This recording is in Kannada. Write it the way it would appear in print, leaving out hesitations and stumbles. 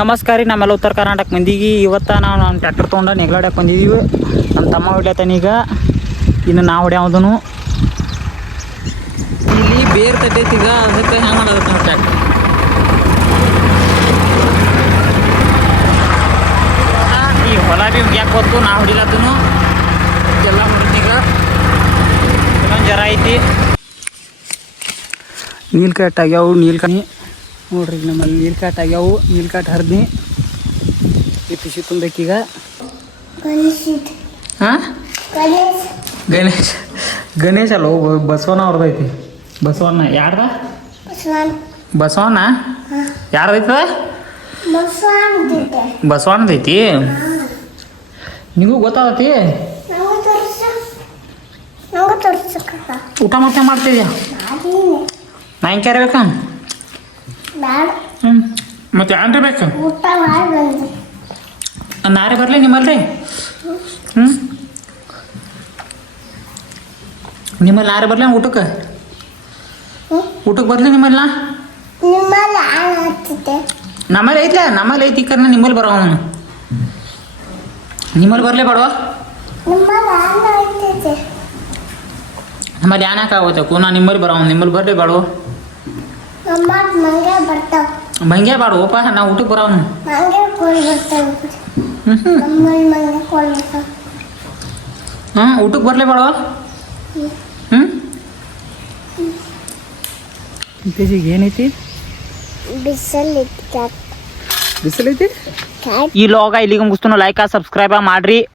ನಮಸ್ಕಾರ ರೀ, ನಮ್ಮೆಲ್ಲ ಉತ್ತರ ಕರ್ನಾಟಕ ಮಂದಿಗೆ. ಇವತ್ತು ನಾವು ಟ್ರ್ಯಾಕ್ಟರ್ ತೊಗೊಂಡು ನೆಗ್ಲಾಡಕ್ಕೆ ಬಂದಿದ್ದೀವಿ. ನಮ್ಮ ತಮ್ಮ ಹೊಡ್ಯತಾನ ಈಗ, ಇನ್ನು ನಾವು ಹೊಡ್ಯಾವ್ದನು ಇಲ್ಲಿ ಬೇರೆ ತಟ್ಟೈತಿ. ಈಗ ಅದಕ್ಕೆ ಹೆಂಗೆ ಮಾಡೋದು ನಾವು ಟ್ರ್ಯಾಕ್ಟರ್ ಈ ಹೊಲ ಭೀ ಯಾಕೆ ಗೊತ್ತು ನಾವು ಹೊಡಿಲತ್ತನು ಎಲ್ಲ ಹೊಡಿತೀಗ. ಇನ್ನೊಂದು ಜರ ಐತಿ, ನೀಲ್ ಕಟ್ ಆಗ್ಯಾವು. ನೋಡ್ರಿ ನಮ್ಮಲ್ಲಿ ನೀಲ್ ಕಟ್ ಆಗ್ಯಾವು. ನೀಲ್ ಕಟ್ ಹರಿದ್ನಿ ಈ ಪಿಸಿ ತುಂಬಬೇಕೀಗ. ಹಾಂ ಗಣೇಶ್ ಅಲ್ಲ, ಬಸವಣ್ಣ ಅವ್ರದ್ದೈತಿ. ಬಸವಣ್ಣ ಯಾರ್ದ? ಬಸವಣ್ಣ ಯಾರ್ದೈತದ? ಬಸವಣ್ಣದೈತಿ. ನಿಗೂ ಗೊತ್ತಾಗತಿ? ಊಟ ಮಾಡ್ತಿದ್ಯಾ? ನಾ ಹೆಂಗೆ ಕರಿಬೇಕ? ಮತ್ತೆ ಯಾನ್ರಿ ಬೇಕು? ನಾರೇ ಬರಲಿ ನಿಮ್ಮಲ್ರಿ? ನಿಮ್ಮಲ್ಲಿ ಯಾರು ಬರಲಿ ಊಟಕ್ಕೆ ಬರಲಿ? ನಿಮ್ಮಲ್ಲ ನಮ್ಮಲ್ಲಿ ಐತ್ಲ, ನಮ್ಮಲ್ಲಿ ಐತಿ ಕರ್ನ. ನಿಮ್ಮಲ್ಲಿ ಬರೋ ಅವನು ನಿಮ್ಮಲ್ಲಿ ಬರಲೇ ಬೇಡವಾ? ನಮ್ಮಲ್ಲಿ ಯಾನಕ್ಕಾಗುತ್ತೆ ಕೂನ? ನಿಮ್ಮಲ್ಲಿ ಬರೋ ನಿಮ್ಮಲ್ಲಿ ಬರಲೇ ಬೇಡವು? ಮಂಗೆ ಬಾಡುವಪ್ಪ, ನಾವು ಊಟಕ್ಕೆ ಬರೋನು. ಹಾಂ, ಊಟಕ್ಕೆ ಬರಲೇ ಬೇಡವ? ಏನೈತಿ? ಬಿಸಿಲೈತಿ. ಈ ಲಾಗ ಇಲ್ಲಿಗೆ ಮುಗಿಸ್ತು. ಲೈಕ್ ಸಬ್ಸ್ಕ್ರೈಬ್ ಮಾಡ್ರಿ.